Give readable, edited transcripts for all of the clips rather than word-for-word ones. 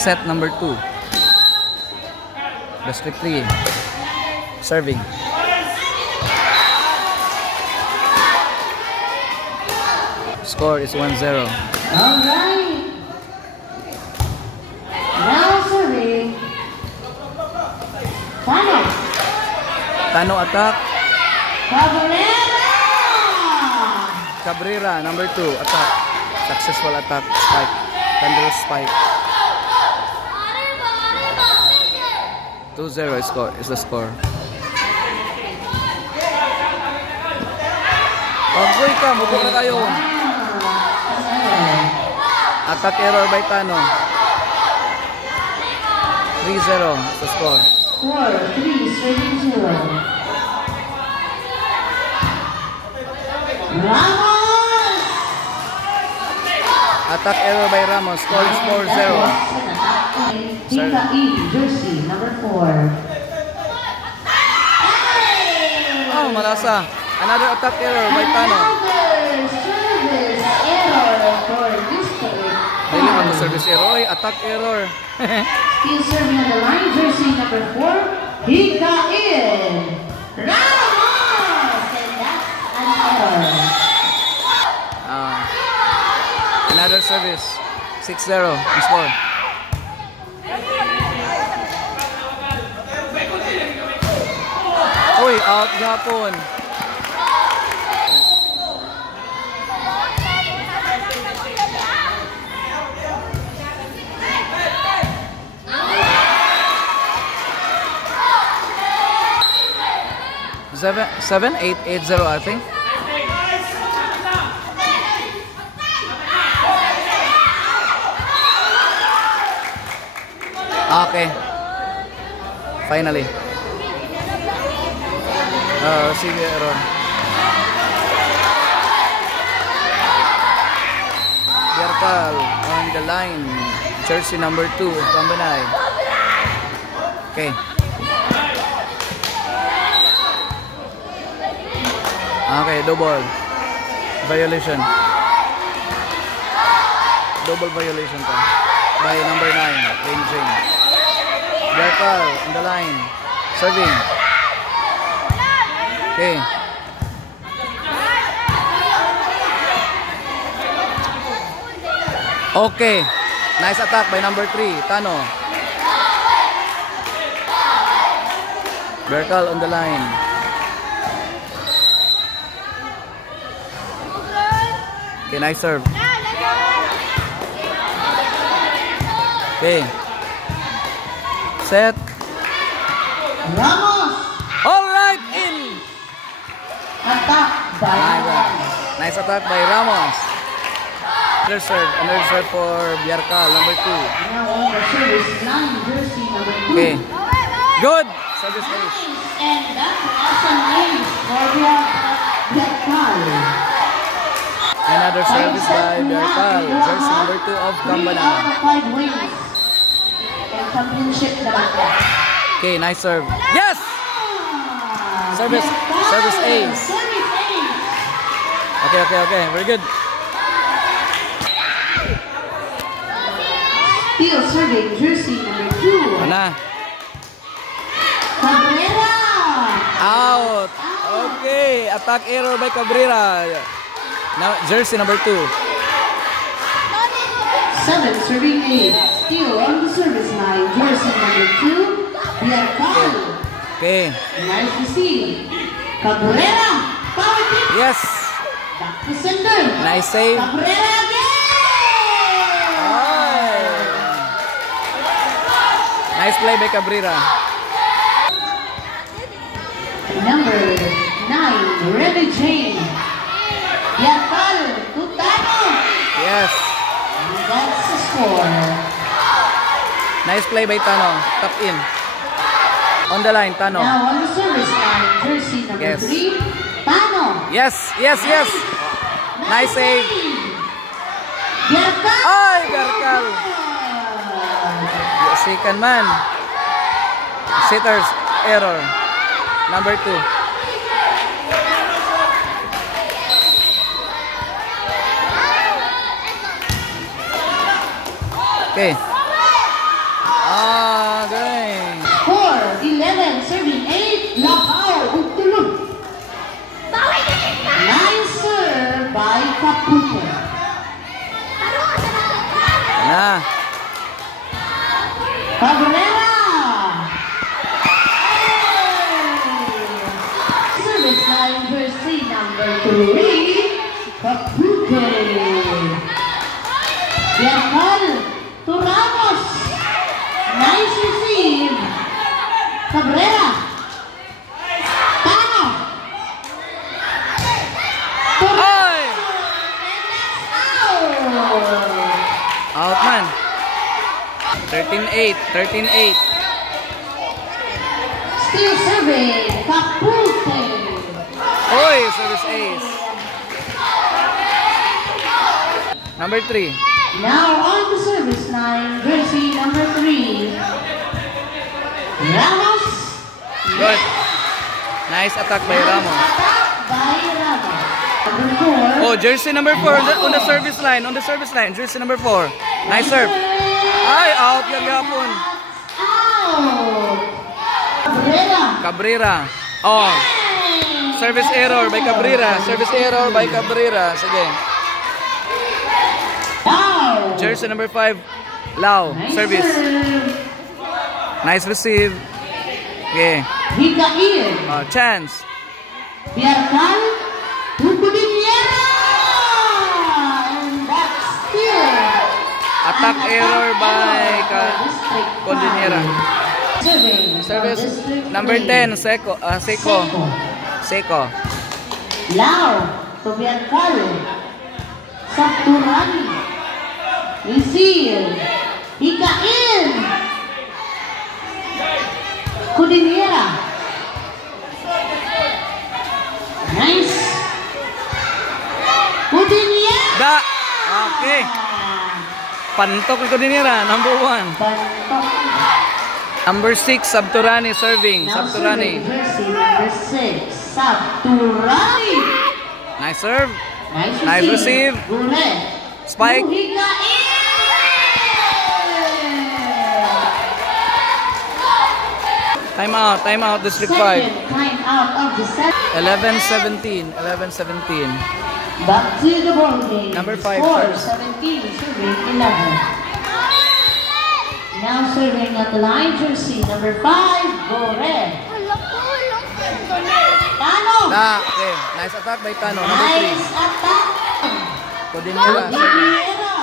Set number 2. District 3. Serving. Score is 1-0. Alright. Now serving. Tano. Tano attack. Cabrera. Cabrera, number 2, attack. Successful attack. Spike. Thunderous spike. 2-0 is the score. Pag-goy ka, mukha na kayo. Attack error by Tano. 3-0 is the score. Score 3-0. Ramos. Attack error by Ramos. Score is 4-0. Tika E, jersey number 4. Oh, malasa. Another attack error by Tano. Another service error for District 5. Dili man service error, oy, attack error. Still serving on the line, jersey number 4, Tika E. Ramos! And that's an error. Another service. 6-0 ang score. Uy, out gapon. Seven, 8-0, I think. Okay. Finally. Sige, error. Biercal on the line. Jersey number 2, Pambanay. Okay. Okay, double violation. Double violation pa. By number 9, Rain Jane. Biercal on the line. Serving. Okay. Okay. Nice attack by number 3, Tano. Biercal on the line. Okay, nice serve. Okay. Set. Ramos! Alright, in! Attack by Ramos. Nice attack by Ramos. Another serve for Biercal, number 2. Now on the service line, jersey number 2. Okay. Good! Service ace. And that's awesome ace for Biercal. Another service by Biercal, jersey number 2 of Gambana. 3 out of 5 wins. And championship naman po. Okay, nice serve. Yes! Service ace. Service ace. Okay. Very good. Still serving jersey number 2. Ana. Cabrera. Out. Okay, attack error by Cabrera. Now, jersey number 2. 7 serving 8. Still on the service line, jersey number 2, Biercal. Okay. Nice to see. Cabrera. Power kick. Yes. Back to center. Nice save. Cabrera again. Ay. Nice play by Cabrera. Number 9, Remy Jane. Biercal to Tano. Yes. And that's the score. Nice play by Tano. Tap in. On the line, Tano. Now on the service line, jersey number Yes. 3, Tano. Yes. Nice save. Biercal. Ay, Biercal. Second man. Sitters error. Number 2. Okay. Galing. Score 11, serving 8, Labaw, Ugtulog. Nice serve by Kapute. Na. Cabrera. Service line jersey number 3, Kapute. Biarcal to Ramos. Nice receive. Cabrera. Tano. Ay! Out man. 13-8. 13-8. Still serving. Kapute. Oy, service ace. Number 3. Now on the service line, jersey number 3, Ramos. Good. Nice attack by Ramos. Attack by Ramos. Number 4. Oh, jersey number 4 on the service line. On the service line. Jersey number 4. Nice serve. Ay, out yung gapon. Out. Cabrera. Cabrera. Oh. Service error by Cabrera. Service error by Cabrera. Sige. Now. Jersey number 5. Lau. Nice Service. serve. Nice receive. Okay. Hikain. Oh, chance. Biarcal. Tucudiniera. And that's still. Attack error by Codinera. Service number 10. Seco. Seco. Lau. To Biarcal. Sakturani. Receive. Hikain. Codinera. Nice. Codinera. Da. Okay. Pantok ni Codinera. Number 1. Pantok. Number 6. Sabturani serving. Now Sabturani. serving jersey number 6. Sabturani. Nice serve. Nice receive. Gule. Spike. Hikain. Time out. Time out. District 5. Second time out of the set. 11-17. 11-17. Back to the ball game. Number 5 Score first. 17, serving 11. Now serving at the line, jersey number 5, Gore. Tano. Da. Okay. Nice attack by Tano. Number 3. Nice attack. Codinera. Codinera.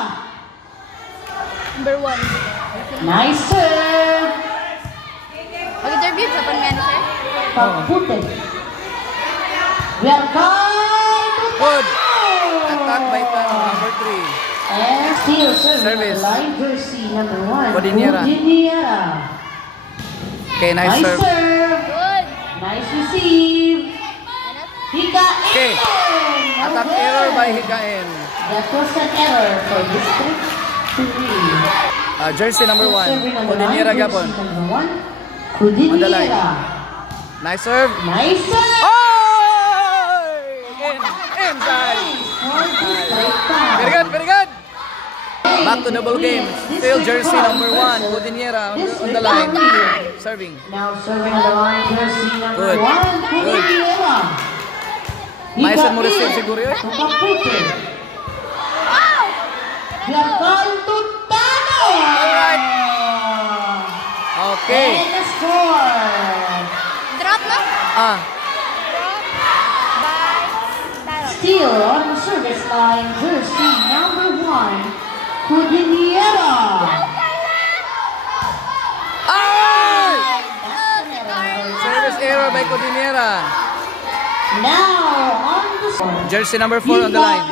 Number 1. Nice serve. Mag-interview sa pang-men, sir? Kapute. Welcome. Good. Attack by Tano. Number 3. And still serving Service. at the line, jersey number 1, Codinera. Codinera. Okay. Nice Nice serve. Good. Nice receive. Hikain. Okay. Attack error by Hikain. That was an error for District 3. Jersey number 1. Codinera Gapon. Number 1. On the line. Codinera. Nice serve. Nice serve. Oh! Inside. For District 5. Very good. Very good. Back to double game. Still jersey number 1. Codinera on the line. Serving. Now serving on the line, jersey number Good. 1. Codinera. Maisan mo receive siguro yun. Kapute. Biarcal to Tano. Alright. Okay. And the score. Drop na? Ah. Still on the service line, jersey number 1, Codinera. Ay! That's an error. Service error by Codinera. Now on the score. Jersey number 4 on the line.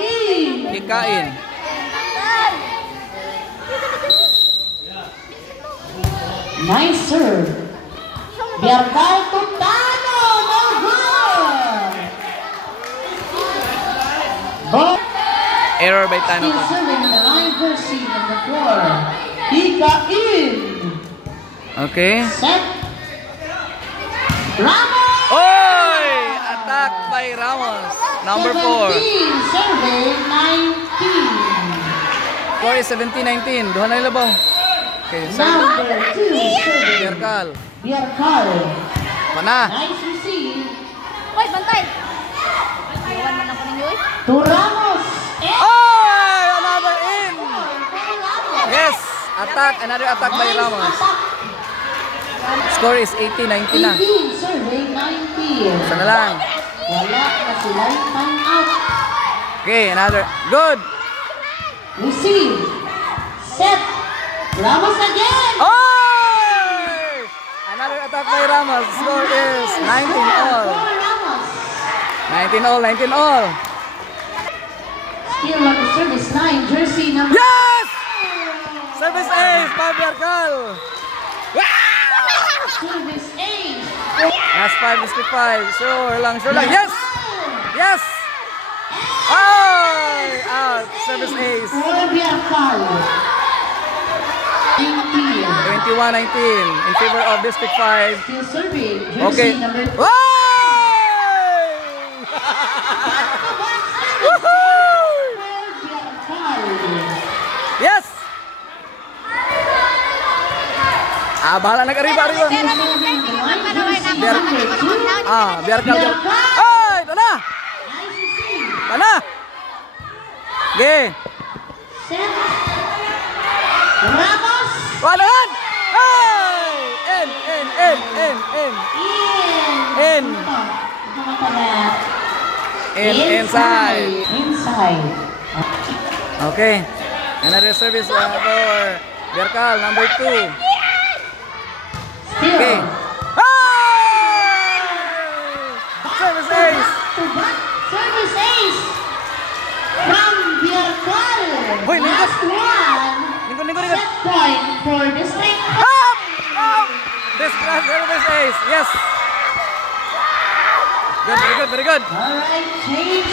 Hikain. Hikain. Nice serve. Biarcal to Tano. No good. But Error by Tano. still serving on the line, jersey number 4, Hikain. Okay. Set. Ramos. Oy! Attack by Ramos. Number 4. 17, serving 19. Score is 17-19. Duha na ilabaw. Okay, serve. Number 2 serving. Bierkal. Bierkal. Pana. Nice receive. Wait, bantay. Iwan mo na ko ninyo eh. To Ramos. Oh! Another in! Ramos. Yes! Attack. Another attack by Ramos. Score is 80-90 na. 18 serving 19. Isa na lang. Wala na sila yung time out. Okay, another. Good! Receive. Set. Ramos again. Oh! Another attack by Ramos. Score is 19-all. Ramos. 19-all, 19-all. Still on the service line. Jersey number. Yes! Service ace, Bierkal. Service ace. Last 5, district 5. Sure lang, sure lang. Yes! Yes! Oh! Out. Service ace. For Bierkal. 19. 21-19 in favor of district 5. Still serving. Jersey Okay. number 2. Oh! Woohoo! Yes! Bahala nag-arriba-arriba. Bierkal. Ay! Tana! Tana! Okay. Set. Ramos. Wanahan! Ay! In! In. Inside. Inside. Okay. Another service for Bierkal, number 2. Still. Okay. Ay! Service ace. Service ace. From Bierkal. Hoy, lingkod. Last one. Lingkod. Set point for district. Up! Up! This service ace. Yes. Good, very good, very good. All right, change.